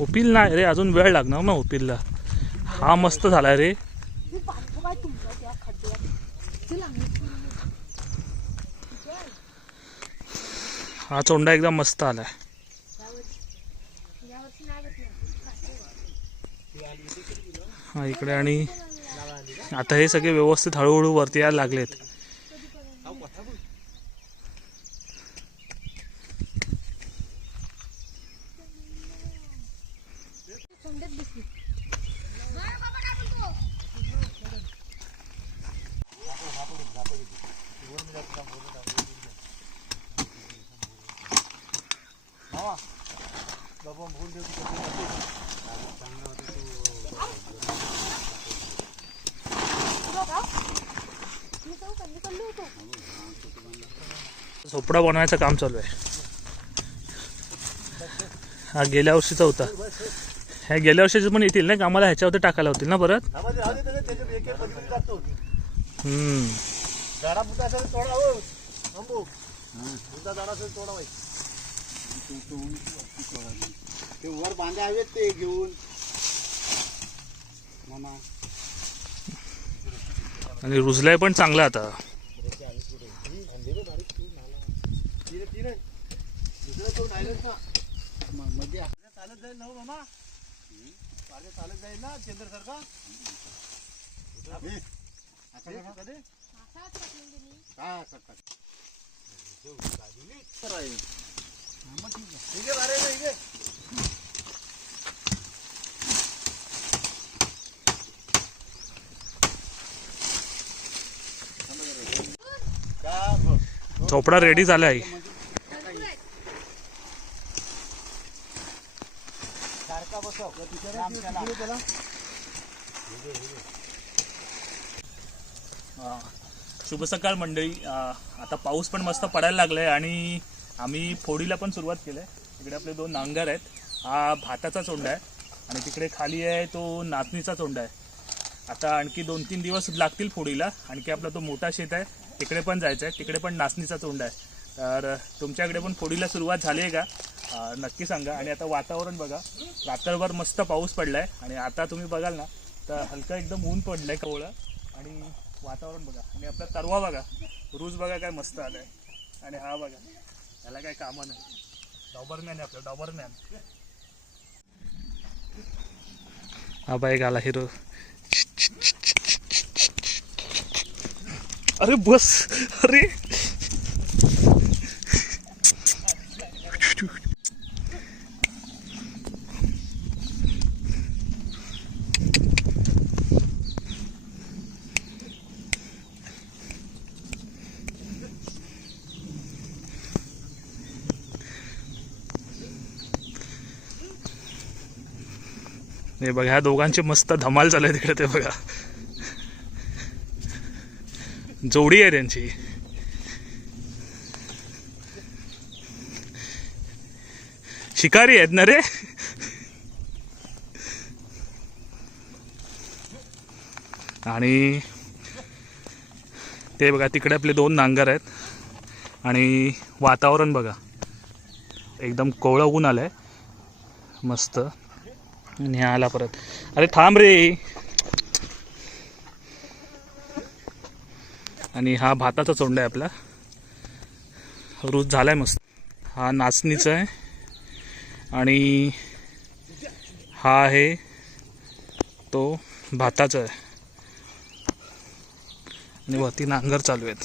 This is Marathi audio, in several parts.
ओपील नाही रे अजून वेळ लागणार ना ओपीलला हा मस्त झाला रे. हा चोंडा एकदम मस्त आलाय. हा इकडे आणि आता हे सगळे व्यवस्थित हळूहळू वरती यायला लागलेत. झोपडा बनवायचं काम चालू आहे. हा गेल्या वर्षीचा होता. ह्या गेल्या वर्षीचे पण येतील ना? आम्हाला ह्याच्यावरती टाकायला होतील ना परत? हम्म. ते वर बांधे हवेत ते घेऊन. मामा. आणि रुजलाय पण चांगला आता. चालत जाईल ना हो मामा? चालत जाईल ना चंद्र सारखा झोपडा रेडी झाला आहे. शुभ सकाळ मंडळी. आता पाऊस पण मस्त पडायला लागलाय आणि आम्ही फोडीला पण सुरुवात केली आहे इकडे आपले दोन नांगर आहेत. हा भाताचा चोंडा आहे. आणि तिकडे खाली आहे तो नाचणीचा चोंडा आहे. आता आणखी दोन तीन दिवस लागतील फोडीला. आणखी आपला तो मोठा शेत आहे. तिकडे पण जायचं आहे तिकडे पण नाचणीचा चोंडा आहे. तर तुमच्याकडे पण फोडीला सुरुवात झाली आहे का? नक्की सांगा. आणि आता वातावरण बघा. रात्रभर मस्त पाऊस पडला आहे आणि आता तुम्ही बघाल ना तर हलकं एकदम ऊन पडलं आहे कवळं आणि वातावरण बघा. आणि आपला तरवा बघा. रूज बघा काय मस्त आलाय. आणि हा बघा. त्याला काय कामं नाही. डॉबरमॅन आहे आपलं डॉबरमॅन हा बाईक आला हिरो. अरे बस अरे. हे बघा ह्या दोघांची मस्त धमाल चालू आहे तिकडे ते बघा. जोडी आहे त्यांची. शिकारी आहेत ना रे? आणि ते बघा तिकडे आपले दोन नांगर आहेत. आणि वातावरण बघा. एकदम कोवळं ऊन आलंय. मस्त. आणि हा आला परत. अरे थांब रे. आणि हा भाताचा चोंडा आहे आपला. रूज झालाय मस्त. हा नाचणीचा आहे. आणि हा आहे तो भाताचा आहे. आणि वरती नांगर चालू आहेत.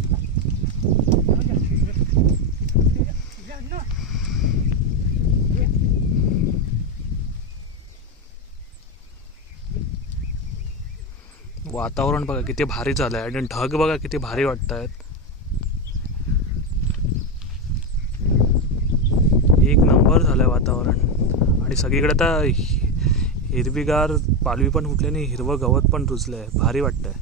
वातावरण बघा किती भारी झालं आहे आणि ढग बघा किती भारी वाटत आहेत एक नंबर झालं आहे वातावरण. आणि सगळीकडे आता हिरवीगार पालवी पण फुटली आणि हिरवं गवत पण रुजलं आहे भारी वाटतंय.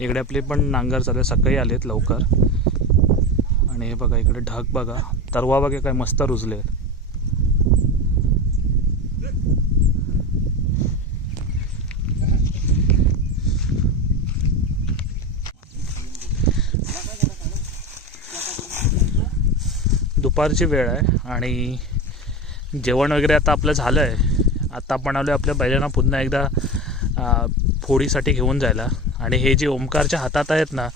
इकडे आपले पण नांगर चालू आहे. सकाळी आलेत लवकर. आणि हे बघा इकडे ढग बघा. तरवा बघा काय मस्त रुजले आहेत दुपारची वेळ आहे आणि जेवण वगैरे आता आपलं झालं आहे आत्ता आपण आलो आपल्या बैलांना पुन्हा एकदा फोडीसाठी घेऊन जायला. आणि हे जे ओमकारच्या हातात आहेत ना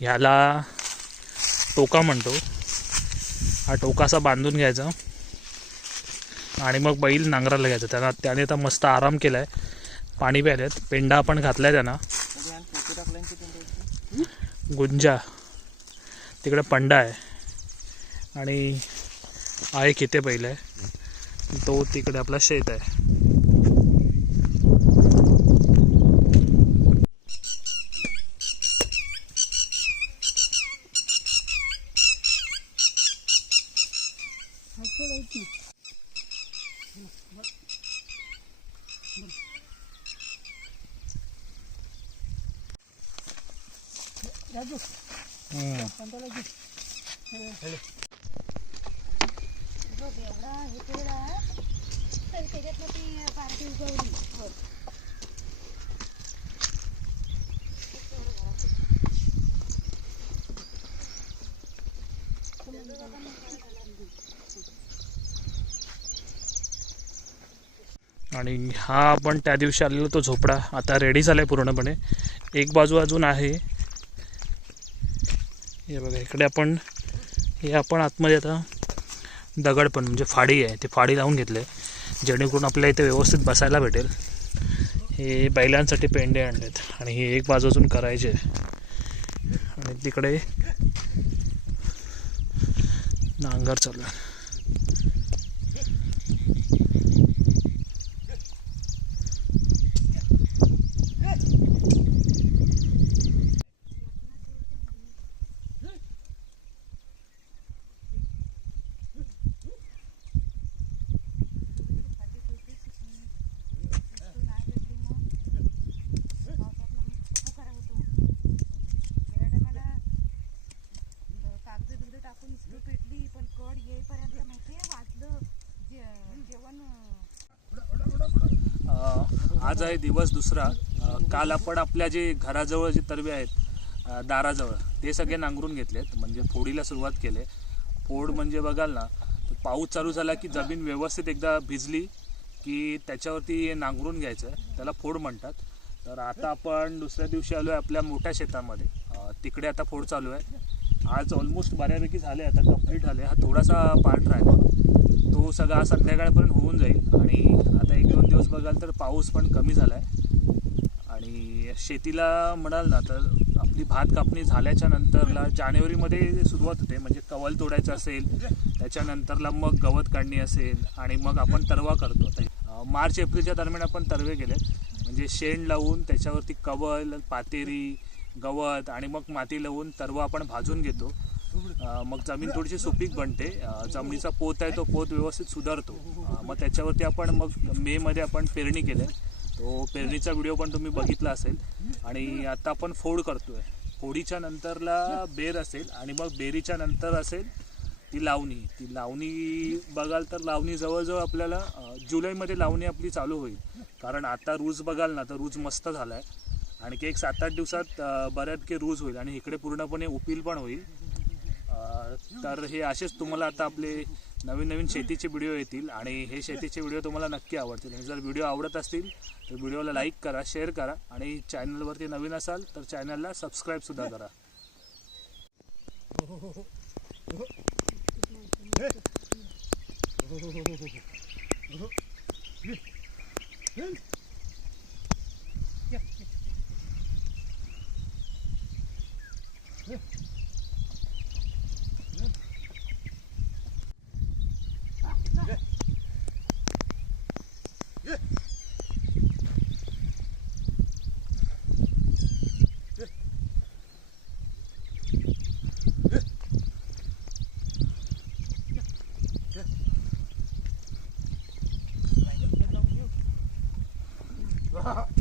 ह्याला टोका म्हणतो. हा टोका असा बांधून घ्यायचा. आणि मग बैल नांगराला घ्यायचा. त्यांना त्याने आता मस्त आराम केला आहे पाणी प्यायलेत. पेंडा आपण घातला आहे त्यांना. गुंजा. तिकडे पंडा आहे. आणि आहे किती बैल आहे. तो तिकडे आपला शेत आहे. एवढा हे तर त्याच्यातनं ती पार्टी उगवली. हो. आणि हा आपण त्या दिवशी आलेला तो झोपडा. आता रेडी झालाय पूर्णपणे. एक बाजू अजून आहे. हे बघा इकडे आपण हे आपण आतमध्ये आता दगड पण म्हणजे फाडी आहे ते फाडी लावून घेतले. जेणेकरून आपल्या इथे व्यवस्थित बसायला भेटेल. हे बैलांसाठी पेंडे आणलेत आणि हे एक बाजू अजून करायचे. आणि तिकडे नांगर चालू आहे. आज आहे दिवस दुसरा. काल आपण आपल्या जे घराजवळ जे तरवे आहेत दाराजवळ ते सगळे नांगरून घेतलेत म्हणजे फोडीला सुरुवात केले. फोड म्हणजे बघाल ना तर पाऊस चालू झाला की जमीन व्यवस्थित एकदा भिजली की त्याच्यावरती नांगरून घ्यायचं त्याला फोड म्हणतात. तर आता आपण दुसऱ्या दिवशी आलो आहे आपल्या मोठ्या शेतामध्ये. तिकडे आता फोड चालू आहे. आज ऑलमोस्ट बऱ्यापैकी झाले आता कंप्लीट झाले. हा थोडासा पार्ट राहिला. तो सगळा संध्याकाळपर्यंत होऊन जाईल. आणि आता एक दोन दिवस बघाल तर पाऊस पण कमी झाला आहे आणि शेतीला म्हणाल ना तर आपली भात कापणी झाल्याच्या नंतरला जानेवारीमध्ये सुरुवात होते. म्हणजे कवल तोडायचं असेल त्याच्यानंतरला मग गवत काढणी असेल आणि मग आपण तरवा करतो. आता मार्च एप्रिलच्या दरम्यान आपण तरवे केले म्हणजे शेण लावून त्याच्यावरती कवल पातेरी गवत आणि मग माती लावून तरवा आपण भाजून घेतो. मग जमीन थोडीशी सुपीक बनते. जमिनीचा पोत आहे तो पोत व्यवस्थित सुधारतो. मग त्याच्यावरती आपण मग मेमध्ये आपण पेरणी केली. तो पेरणीचा व्हिडिओ पण तुम्ही बघितला असेल. आणि आता आपण फोड करतोय. फोडीच्या नंतरला बेर असेल आणि मग बेरीच्या नंतर असेल ती लावणी. ती लावणी बघाल तर लावणी जवळजवळ आपल्याला जुलैमध्ये लावणी आपली चालू होईल. कारण आता रूज बघाल ना तर रूज मस्त झाला आहे आणखी एक सात आठ दिवसात बऱ्यापैकी रूज होईल आणि इकडे पूर्णपणे उपील पण होईल. तर हे असेच तुम्हाला आता आपले नवीन नवीन शेतीचे व्हिडिओ येतील आणि हे शेतीचे व्हिडिओ तुम्हाला नक्की आवडतील आणि जर व्हिडिओ आवडत असतील तर व्हिडिओला लाईक करा शेअर करा आणि चॅनलवरती नवीन असाल तर चॅनलला सबस्क्राईबसुद्धा करा Yeah. Ha ha.